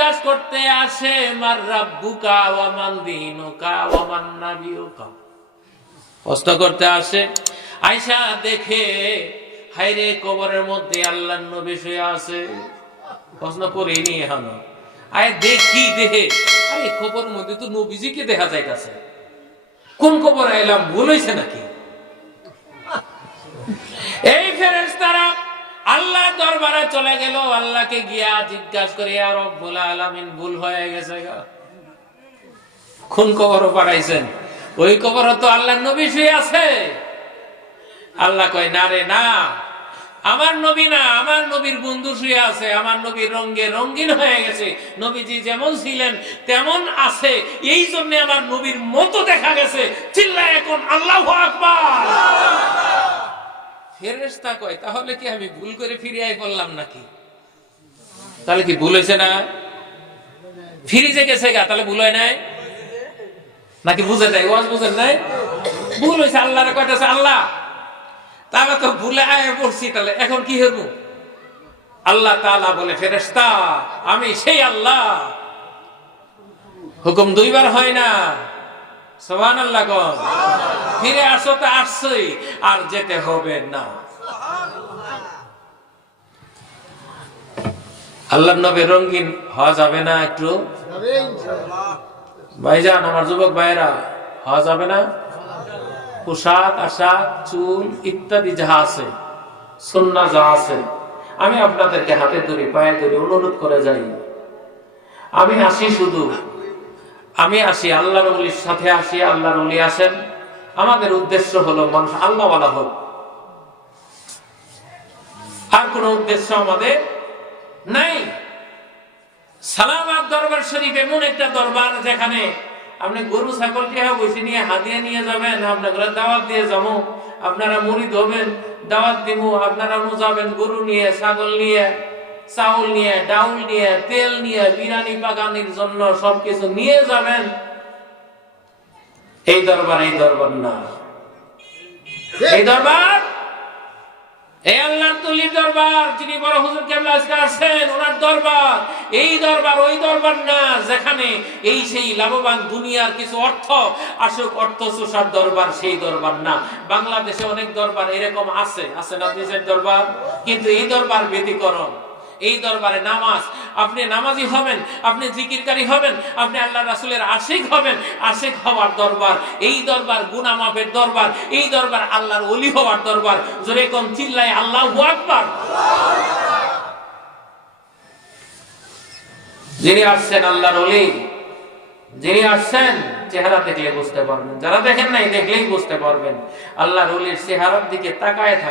জিজ্ঞাসা করতে আসে, মার রাব্বুকা ওয়া মান দীনুকা ওয়া মান করতে আসে আয়সা দেখে হাইরে কবরের মধ্যে আল্লাহর নবী শুয়ে আছে? প্রশ্ন করিনি এখনও। আয়, দেখি দেহে আরে, কবরের মধ্যে তো নবীজিকে দেখা যাইতাছে। কোন কবর আইলাম, ভুল হয়েছে নাকি? দরবারে চলে গেল, আল্লাহকে গিয়া জিজ্ঞাসা করে আর রব্বুল আলামিন, ভুল হয়ে গেছে কোন কবর পাঠাইছেন। ওই কবর তো আল্লাহ নবী শুয়ে আছে। আল্লাহ কয়, না রে, না। আমার নবী না, আমার নবীর বন্ধু শুয়ে আছে। আমার নবীর রঙ্গে রঙ্গিন হয়ে গেছে। নবীজি যেমন ছিলেন, তেমন আছে। এই জন্য আমার নবীর মতো দেখা গেছে। চিল্লা এখন, আল্লাহ আকবার। ফেরেশতা কয়, তাহলে কি আমি ভুল করে ফিরে আই বললাম নাকি? তাহলে কি ভুল হয়েছে না? ফিরে যে গেছে গা, তাহলে ভুল হয় নাই? নাকি বুঝে দেয় ওয়াজ বুঝেন নাই? ভুল হয়েছে আল্লাহর কয়টাছে আল্লাহ, তাহলে তো ভুলে আয় পড়ছি, তাহলে এখন কি হব আল্লাহ তাআলা বলে, ফেরেশতা, আমি সেই আল্লাহ। হুকুম দুইবার হয় না। সোহান আল্লাহ কন। ফিরে আসো তো আসছই, আর যেতে হবে না। আল্লাহ নবী রঙিন হওয়া যাবে না একটু? ভাইজান, আমার যুবক ভাইয়েরা, হওয়া যাবে না? পোশাক, আশাক, চুল ইত্যাদি যা আছে সন্না যা আছে, আমি আপনাদেরকে হাতে ধরে, পায়ে ধরে, অনুরোধ করে যাই। আমি আসি শুধু। আমি আসি আল্লাহ রলির সাথে আসি আল্লাহ রলি আসেন। আমাদের উদ্দেশ্য হলো মানুষ আল্লাহ হোক। আর কোন উদ্দেশ্য আমাদের নাই। সালামাত দরবার শরীফ এমন একটা দরবার যেখানে আপনি গরু, ছাগল বসে নিয়ে হাদিয়া নিয়ে যাবেন আপনারা দাওয়াত দিয়ে যাব, আপনারা মরিদ হবেন দাওয়াত দিব, আপনারা যাবেন গরু নিয়ে, ছাগল নিয়ে, চাউল নিয়ে, ডাউল নিয়ে, তেল নিয়ে বিরানি পাকানির জন্য সবকিছু নিয়ে যাবেন। এই দরবার এই দরবার না। এই দরবার? এই আল্লাহর তুলির দরবার, যিনি বড় হুজুর কেমন আজকে আসছেন ওনার দরবার। এই দরবার, ওই দরবার না, যেখানে এই সেই লাভবান দুনিয়ার কিছু অর্থ, আসুক অর্থ চোষার দরবার, সেই দরবার না। বাংলাদেশে অনেক দরবার এরকম আছে। আছে না নিজের দরবার? কিন্তু এই দরবার ব্যতিকরণ এই দরবারে নামাজ আপনি নামাজি হবেন, আপনি জিকিরকারী হবেন, আপনি আল্লাহ রাসুলের আশিক হবেন, আশিক হওয়ার দরবার, এই দরবার গুনামাপের দরবার, এই দরবার আল্লাহর অলি হওয়ার দরবার, জোরে কোন চিল্লায় আল্লাহ আকবার। যিনি আসছেন আল্লাহর অলি যিনি আসছেন, চেহারা দেখলে বুঝতে পারবেন, যারা দেখেন নাই দেখলেই বুঝতে পারবেন, আল্লাহর অলির চেহারার দিকে তাকায় থাকে